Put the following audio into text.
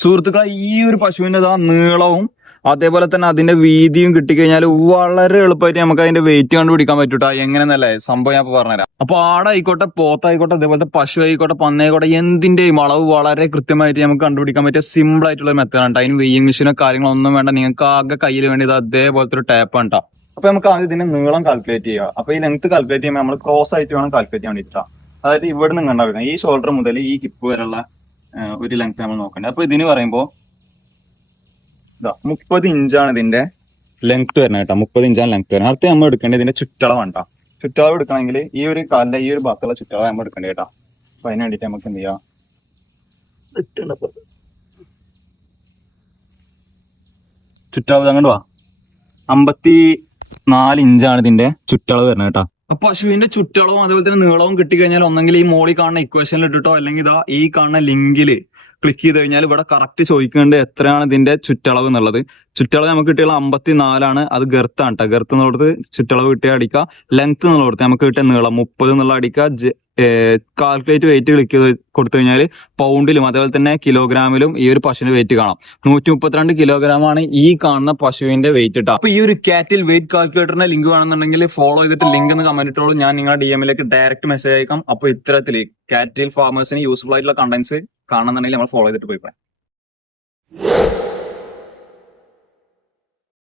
സുഹൃത്തുക്കളെ, ഈ ഒരു പശുവിന്റെ നീളവും അതേപോലെ തന്നെ അതിന്റെ വീതിയും കിട്ടിക്കഴിഞ്ഞാൽ വളരെ എളുപ്പമായിട്ട് നമുക്ക് അതിന്റെ വെയിറ്റ് കണ്ടുപിടിക്കാൻ പറ്റൂട്ടാ. എങ്ങനെയെന്നല്ലേ സംഭവം ഞാൻ പറഞ്ഞുതരാം. അപ്പൊ ആടായിക്കോട്ടെ, പോത്തായിക്കോട്ടെ, അതേപോലത്തെ പശു ആയിക്കോട്ടെ, പന്നയായിക്കോട്ടെ, എന്തിന്റെയും അളവ് വളരെ കൃത്യമായിട്ട് നമുക്ക് കണ്ടുപിടിക്കാൻ പറ്റിയ സിമ്പിൾ ആയിട്ടുള്ള മെത്തേഡാണ്. അതിന് വെയിങ് മെഷീനോ കാര്യങ്ങളൊന്നും വേണ്ട. നിങ്ങൾക്ക് ആകെ കയ്യിൽ വേണ്ടിയത് അതേപോലത്തെ ഒരു ടാപ്പാണ് ട്ടോ. അപ്പൊ നമുക്ക് ആദ്യം ഇതിന്റെ നീളം കാൽക്കുലേറ്റ് ചെയ്യുക. അപ്പൊ ഈ ലെങ്ത് കാൽക്കുലേറ്റ് ചെയ്യുമ്പോൾ നമ്മൾ ക്രോസ് ആയിട്ട് വേണം കാൽക്കുലേറ്റ് ചെയ്യാൻ വേണ്ടിയിട്ടാ. അതായത് ഇവിടെ നിന്ന് കണ്ടാൽ ഈ ഷോൾഡർ മുതൽ ഈ ഹിപ്പ് വരെയുള്ള ഒരു ലെങ്ത് നമ്മൾ നോക്കണ്ടേ. അപ്പൊ ഇതിന് പറയുമ്പോൾ 30 ഇഞ്ചാണ് ഇതിന്റെ ലെങ്ത് വരുന്നത് കേട്ടോ. 30 ഇഞ്ചാണ് ലെങ്ത് വരുന്നത്. അടുത്ത് നമ്മൾ എടുക്കേണ്ടത് ഇതിന്റെ ചുറ്റളവാണ് കേട്ടോ. ചുറ്റളവ് എടുക്കണമെങ്കിൽ ഈ ഒരു കാലിന്റെ ഈ ഒരു ഭാഗത്തുള്ള ചുറ്റളവ് നമ്മൾ എടുക്കേണ്ടത് കേട്ടോ. അപ്പൊ അതിന് വേണ്ടിട്ട് നമുക്ക് എന്ത് ചെയ്യാം, ചുറ്റളവ് അങ്ങോട്ട് വാ. 54 ഇഞ്ചാണ് ഇതിന്റെ ചുറ്റളവ് വരുന്നത് കേട്ടോ. അപ്പൊ പശുവിന്റെ ചുറ്റളവും അതേപോലെ തന്നെ നീളവും കിട്ടിക്കഴിഞ്ഞാൽ ഒന്നെങ്കിൽ ഈ മോളിൽ കാണുന്ന ഇക്വേഷനിൽ ഇട്ടിട്ടോ അല്ലെങ്കിൽ ഇതാ ഈ കാണുന്ന ലിങ്കില് ക്ലിക്ക് ചെയ്ത് കഴിഞ്ഞാൽ ഇവിടെ കറക്റ്റ് ചോദിക്കേണ്ടത് എത്രയാണ് ഇതിന്റെ ചുറ്റളവ് എന്നുള്ളത്. ചുറ്റളവ് നമുക്ക് കിട്ടിയുള്ള 54 അത് ഗർത്താണ് കേട്ടോ. ഗർത്ത് എന്നുള്ളത് ചുറ്റളവ് കിട്ടിയ അടിക്കുക. ലെങ്ത് എന്നുള്ളത് നമുക്ക് കിട്ടിയ നീളം 30 എന്നുള്ള അടിക്കുക. കാൽക്കുലേറ്റ് വെയിറ്റ് ക്ലിക്ക് ചെയ്ത് കൊടുത്തു കഴിഞ്ഞാൽ പൗണ്ടിലും അതേപോലെ തന്നെ കിലോഗ്രാമിലും ഈ ഒരു പശുവിന്റെ വെയിറ്റ് കാണാം. 132 കിലോഗ്രാമാണ് ഈ കാണുന്ന പശുവിന്റെ വെയിറ്റ് ഇട്ടാ. അപ്പൊ ഈ ഒരു കാറ്റിൽ വെയിറ്റ് കാൽക്കുലേറ്ററിന്റെ ലിങ്ക് വേണമെന്നുണ്ടെങ്കിൽ ഫോളോ ചെയ്തിട്ട് ലിങ്ക് എന്ന് കമന്റ് ഇട്ടോളൂ. ഞാൻ നിങ്ങളുടെ DM-ലേക്ക് ഡയറക്റ്റ് മെസ്സേജ് അയക്കാം. അപ്പൊ ഇത്തരത്തിൽ കാറ്റിൽ ഫാമേഴ്സിന് യൂസ്ഫുൾ ആയിട്ടുള്ള കണ്ടന്റ്സ് കാണുന്നുണ്ടെങ്കിൽ നമ്മൾ ഫോളോ ചെയ്തിട്ട് പോയി.